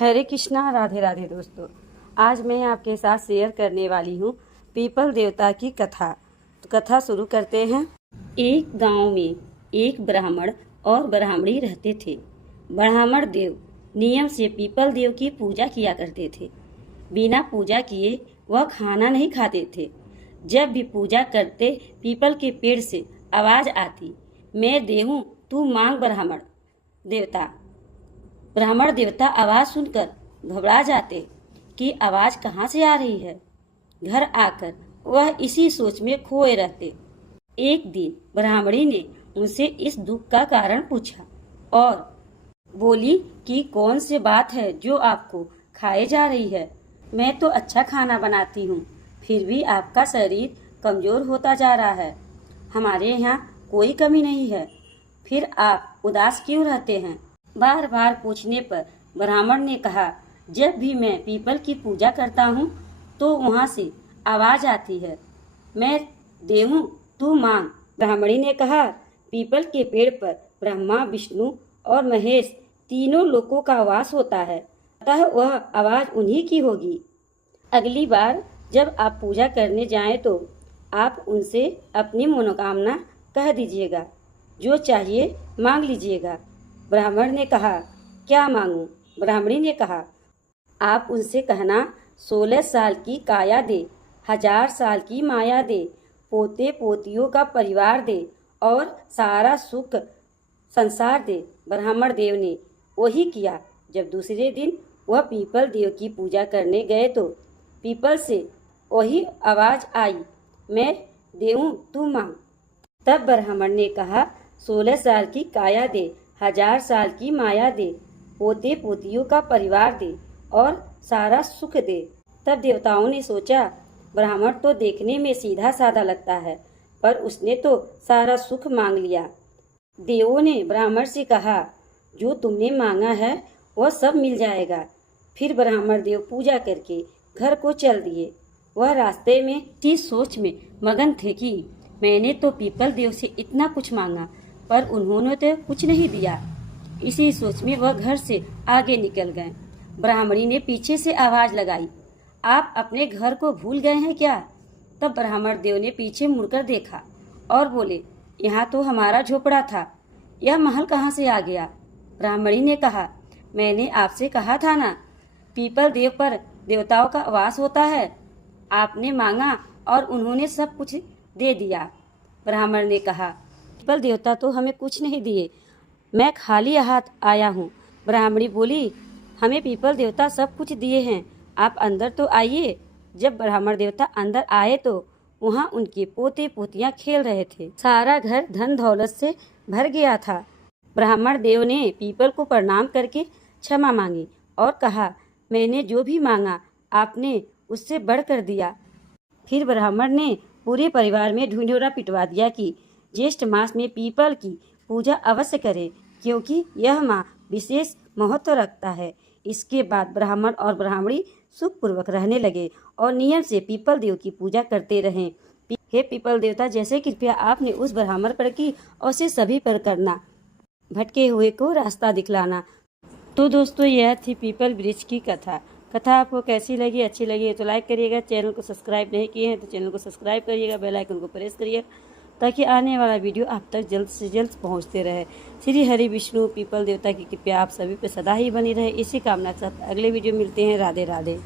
हरे कृष्णा, राधे राधे दोस्तों। आज मैं आपके साथ शेयर करने वाली हूँ पीपल देवता की कथा। तो कथा शुरू करते हैं। एक गांव में एक ब्राह्मण और ब्राह्मणी रहते थे। ब्राह्मण देव नियम से पीपल देव की पूजा किया करते थे। बिना पूजा किए वह खाना नहीं खाते थे। जब भी पूजा करते पीपल के पेड़ से आवाज आती, मैं देहूँ तू मांग ब्राह्मण देवता। ब्राह्मण देवता आवाज सुनकर घबरा जाते कि आवाज कहाँ से आ रही है। घर आकर वह इसी सोच में खोए रहते। एक दिन ब्राह्मणी ने उनसे इस दुख का कारण पूछा और बोली कि कौन सी बात है जो आपको खाए जा रही है। मैं तो अच्छा खाना बनाती हूँ, फिर भी आपका शरीर कमजोर होता जा रहा है। हमारे यहाँ कोई कमी नहीं है, फिर आप उदास क्यों रहते हैं। बार बार पूछने पर ब्राह्मण ने कहा, जब भी मैं पीपल की पूजा करता हूँ तो वहाँ से आवाज आती है, मैं देहूँ तू मांग। ब्राह्मणी ने कहा, पीपल के पेड़ पर ब्रह्मा, विष्णु और महेश तीनों लोकों का वास होता है, अतः वह आवाज उन्हीं की होगी। अगली बार जब आप पूजा करने जाएं तो आप उनसे अपनी मनोकामना कह दीजिएगा, जो चाहिए मांग लीजिएगा। ब्राह्मण ने कहा, क्या मांगूं? ब्राह्मणी ने कहा, आप उनसे कहना 16 साल की काया दे, 1000 साल की माया दे, पोते पोतियों का परिवार दे और सारा सुख संसार दे। ब्राह्मण देव ने वही किया। जब दूसरे दिन वह पीपल देव की पूजा करने गए तो पीपल से वही आवाज आई, मैं देऊं तू मांग। तब ब्राह्मण ने कहा, 16 साल की काया दे, 1000 साल की माया दे, पोते पोतियों का परिवार दे और सारा सुख दे। तब देवताओं ने सोचा, ब्राह्मण तो देखने में सीधा साधा लगता है, पर उसने तो सारा सुख मांग लिया। देवों ने ब्राह्मण से कहा, जो तुमने मांगा है वह सब मिल जाएगा। फिर ब्राह्मण देव पूजा करके घर को चल दिए। वह रास्ते में इसी सोच में मगन थे कि मैंने तो पीपल देव से इतना कुछ मांगा, पर उन्होंने तो कुछ नहीं दिया। इसी सोच में वह घर से आगे निकल गए। ब्राह्मणी ने पीछे से आवाज लगाई, आप अपने घर को भूल गए हैं क्या? तब ब्राह्मण देव ने पीछे मुड़कर देखा और बोले, यहाँ तो हमारा झोपड़ा था, यह महल कहाँ से आ गया? ब्राह्मणी ने कहा, मैंने आपसे कहा था ना, पीपल देव पर देवताओं का वास होता है। आपने मांगा और उन्होंने सब कुछ दे दिया। ब्राह्मण ने कहा, पीपल देवता तो हमें कुछ नहीं दिए, मैं खाली हाथ आया हूँ। ब्राह्मणी बोली, हमें पीपल देवता सब कुछ दिए हैं, आप अंदर तो आइए। जब ब्राह्मण देवता अंदर आए तो वहाँ उनके पोते पोतियाँ खेल रहे थे। सारा घर धन दौलत से भर गया था। ब्राह्मण देव ने पीपल को प्रणाम करके क्षमा मांगी और कहा, मैंने जो भी मांगा आपने उससे बढ़कर दिया। फिर ब्राह्मण ने पूरे परिवार में ढिंढोरा पिटवा दिया कि ज्येष्ठ मास में पीपल की पूजा अवश्य करें, क्योंकि यह माह विशेष महत्व रखता है। इसके बाद ब्राह्मण और ब्राह्मणी सुखपूर्वक रहने लगे और नियम से पीपल देव की पूजा करते रहे। हे पीपल देवता, जैसे कृपया आपने उस ब्राह्मण पर की, उसे सभी पर करना, भटके हुए को रास्ता दिखलाना। तो दोस्तों, यह थी पीपल वृक्ष की कथा। कथा आपको कैसी लगी? अच्छी लगी तो लाइक करिएगा। चैनल को सब्सक्राइब नहीं किए हैं तो चैनल को सब्सक्राइब करिएगा, बेल आइकन को प्रेस करिए ताकि आने वाला वीडियो आप तक जल्द से जल्द पहुंचते रहे। श्री हरि विष्णु पीपल देवता की कृपया आप सभी पे सदा ही बनी रहे। इसी कामना के साथ अगले वीडियो मिलते हैं। राधे राधे।